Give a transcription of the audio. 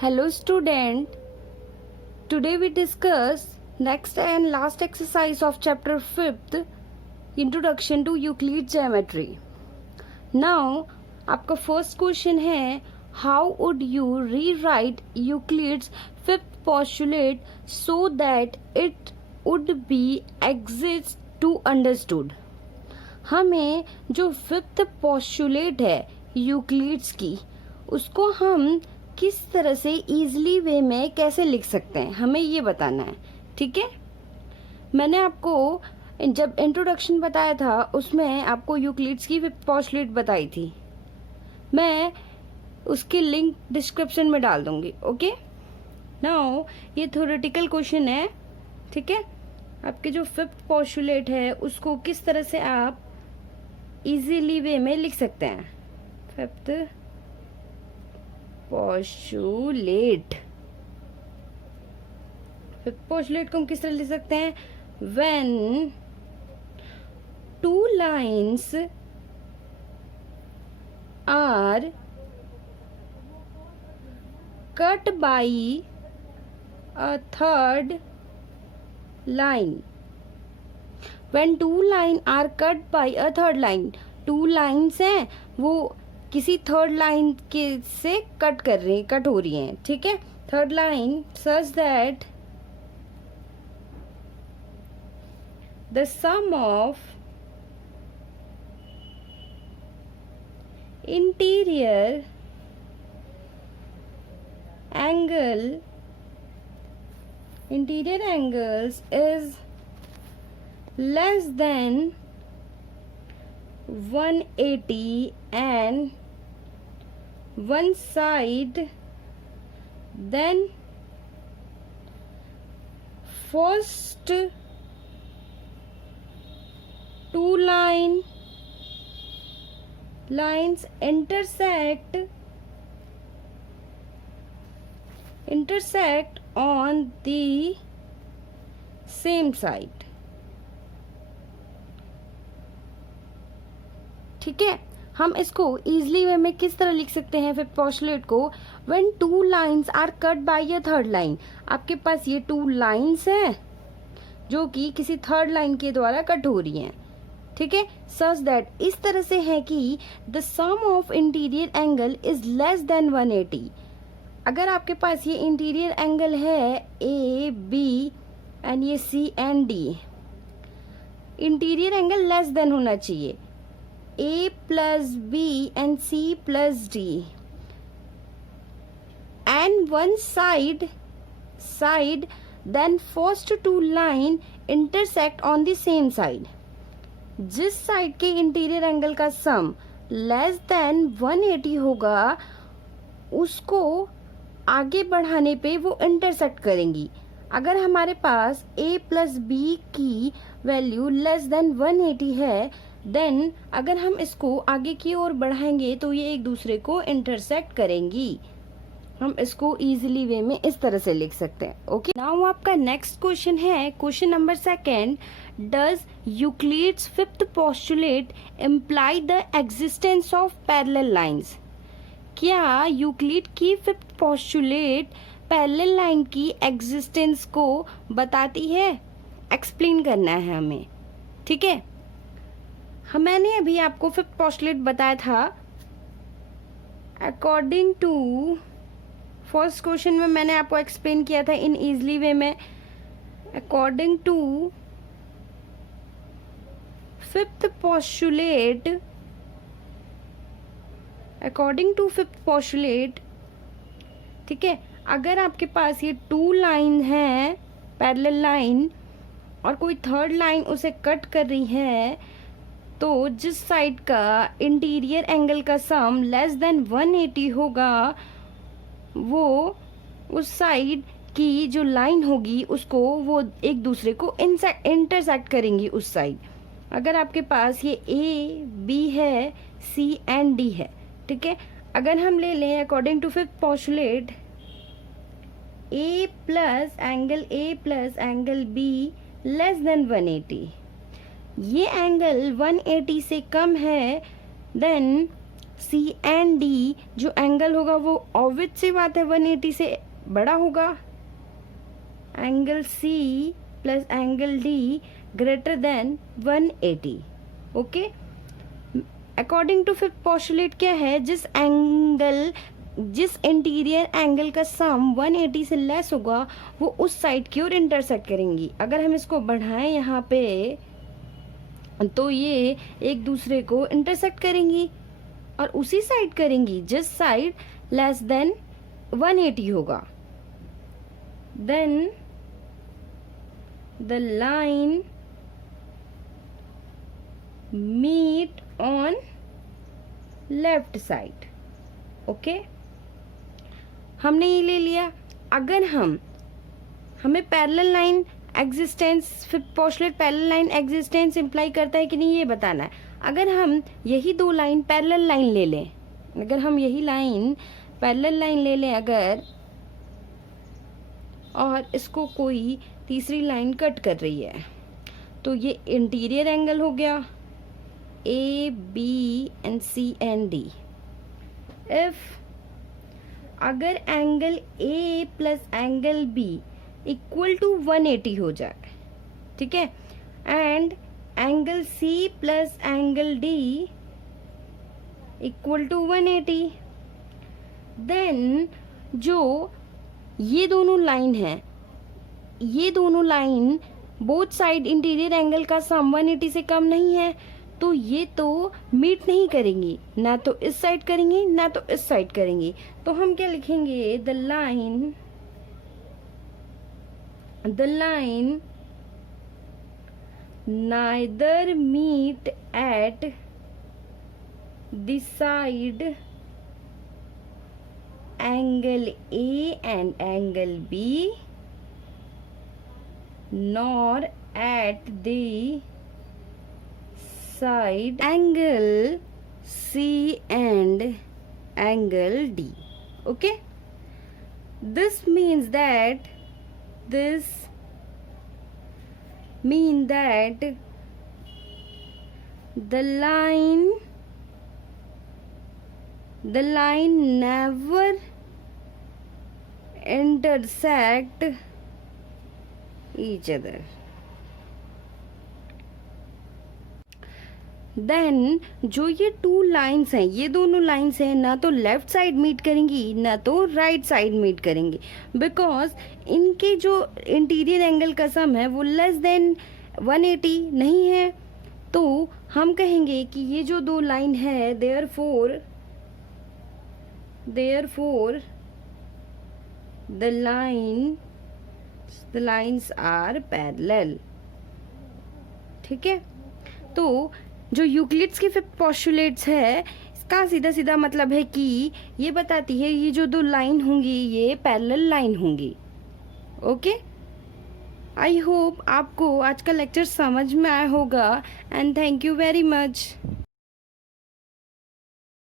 Hello student, today we discuss next and last exercise of chapter 5th, Introduction to Euclid Geometry. Now, आपका first question है, how would you rewrite Euclid's fifth postulate so that it would be exist to understood? हमें जो fifth postulate है Euclid's की, उसको हम किस तरह से इजीली वे में कैसे लिख सकते हैं, हमें ये बताना है. ठीक है, मैंने आपको जब इंट्रोडक्शन बताया था उसमें आपको यूक्लिड्स की फिफ्थ पोस्टुलेट बताई थी. मैं उसकी लिंक डिस्क्रिप्शन में डाल दूंगी. ओके, नाउ ये थ्योरेटिकल क्वेश्चन है. ठीक है, आपके जो फिफ्थ पोस्टुलेट है उसको किस तरह से आप इजीली वे में लिख सकते हैं. फिफ्थ पोस्टुलेट को हम किस तरह लिख सकते हैं. When two lines are cut by a third line. When two line are cut by a third line, two lines हैं वो किसी थर्ड लाइन के से कट हो रही हैं. ठीक है, third line such that the sum of interior angles is less than 180 and one side, then first two lines intersect on the same side. ठीक है, हम इसको इजीली वे में किस तरह लिख सकते हैं फिफ्थ पोस्टुलेट को. When two lines are cut by a third line, आपके पास ये टू लाइंस हैं जो कि किसी थर्ड लाइन के द्वारा कट हो रही हैं. ठीक है, सच दैट इस तरह से है कि the sum of interior angle is less than 180. अगर आपके पास ये इंटीरियर एंगल है ए बी एंड ये C and D, interior angle less than होना चाहिए. A plus B and C plus D, and one side then first two line intersect on the same side. जिस side के interior angle का sum less than 180 होगा उसको आगे बढ़ाने पे वो इंटरसेक्ट करेंगी. अगर हमारे पास A प्लस B की वैल्यू लेस देन 180 है, देन अगर हम इसको आगे की ओर बढ़ाएंगे तो ये एक दूसरे को इंटरसेक्ट करेंगी. हम इसको इजीली वे में इस तरह से लिख सकते हैं. ओके, नाउ आपका नेक्स्ट क्वेश्चन है question number 2. Does Euclid's fifth postulate imply the existence of parallel lines. क्या यूक्लिड की फिफ्थ पोस्टुलेट पैरेलल लाइन की एग्जिस्टेंस को बताती है. एक्सप्लेन करना है हमें. ठीक है, मैंने अभी आपको फिफ्थ पोस्टुलेट बताया था. अकॉर्डिंग टू फर्स्ट क्वेश्चन में मैंने आपको एक्सप्लेन किया था इन इजली वे में. अकॉर्डिंग टू फिफ्थ पोस्टुलेट, ठीक है, अगर आपके पास ये टू लाइन है पैरेलल लाइन और कोई थर्ड लाइन उसे कट कर रही है, तो जिस साइड का इंटीरियर एंगल का सम लेस देन 180 होगा वो उस साइड की जो लाइन होगी उसको वो एक दूसरे को इंटरसेक्ट करेंगी उस साइड. अगर आपके पास ये ए बी है, सी एंड डी है. ठीक है, अगर हम ले लें according to fifth postulate A plus angle B less than 180, ये एंगल 180 से कम है, देन सी एंड डी जो एंगल होगा वो ऑब्वियस सी बात है 180 से बड़ा होगा, angle C plus angle D greater than 180। Okay, according to fifth postulate क्या है, जिस इंटीरियर एंगल का सम 180 से लेस होगा वो उस साइड की ओर इंटरसेक्ट करेंगी। अगर हम इसको बढ़ाएं यहाँ पे तो ये एक दूसरे को इंटरसेक्ट करेंगी और उसी साइड करेंगी जिस साइड लेस देन 180 होगा। Then the line meet on left side. Okay, हमने ये ले लिया। अगर हमें parallel line existence, fifth postulate parallel line existence imply करता है कि नहीं ये बताना है। अगर हम यही दो लाइन पैरेलल लाइन ले लें, अगर हम यही लाइन पैरेलल लाइन ले लें अगर, और इसको कोई तीसरी लाइन कट कर रही है, तो ये इंटीरियर एंगल हो गया A B and C and D. If अगर angle A plus angle B equal to 180 हो जाए, ठीक है, and angle C plus angle D equal to 180, then जो ये दोनों लाइन है, ये दोनों line both side interior angle का सम 180 से कम नहीं है, तो ये तो मीट नहीं करेंगी, ना तो इस साइड करेंगी ना तो इस साइड करेंगी। तो हम क्या लिखेंगे, the line neither meet at the side angle A and angle B nor at the side angle C and angle D. Okay, this means that the line never intersect each other. Then जो ये two lines हैं, ये दोनों lines हैं, ना तो left side meet करेंगी ना तो राइट साइड मीट करेंगी, बिकॉज इनके जो इंटीरियर एंगल का सम है वो लेस देन 180 नहीं है। तो हम कहेंगे कि ये जो दो लाइन है therefore the lines are parallel। ठीक है, तो जो यूक्लिड्स के फिफ्थ पोस्टुलेट्स है इसका सीधा सीधा मतलब है कि ये बताती है ये जो दो लाइन होंगी ये पैरेलल लाइन होंगी। ओके, आई होप आपको आज का लेक्चर समझ में आया होगा and thank you very much.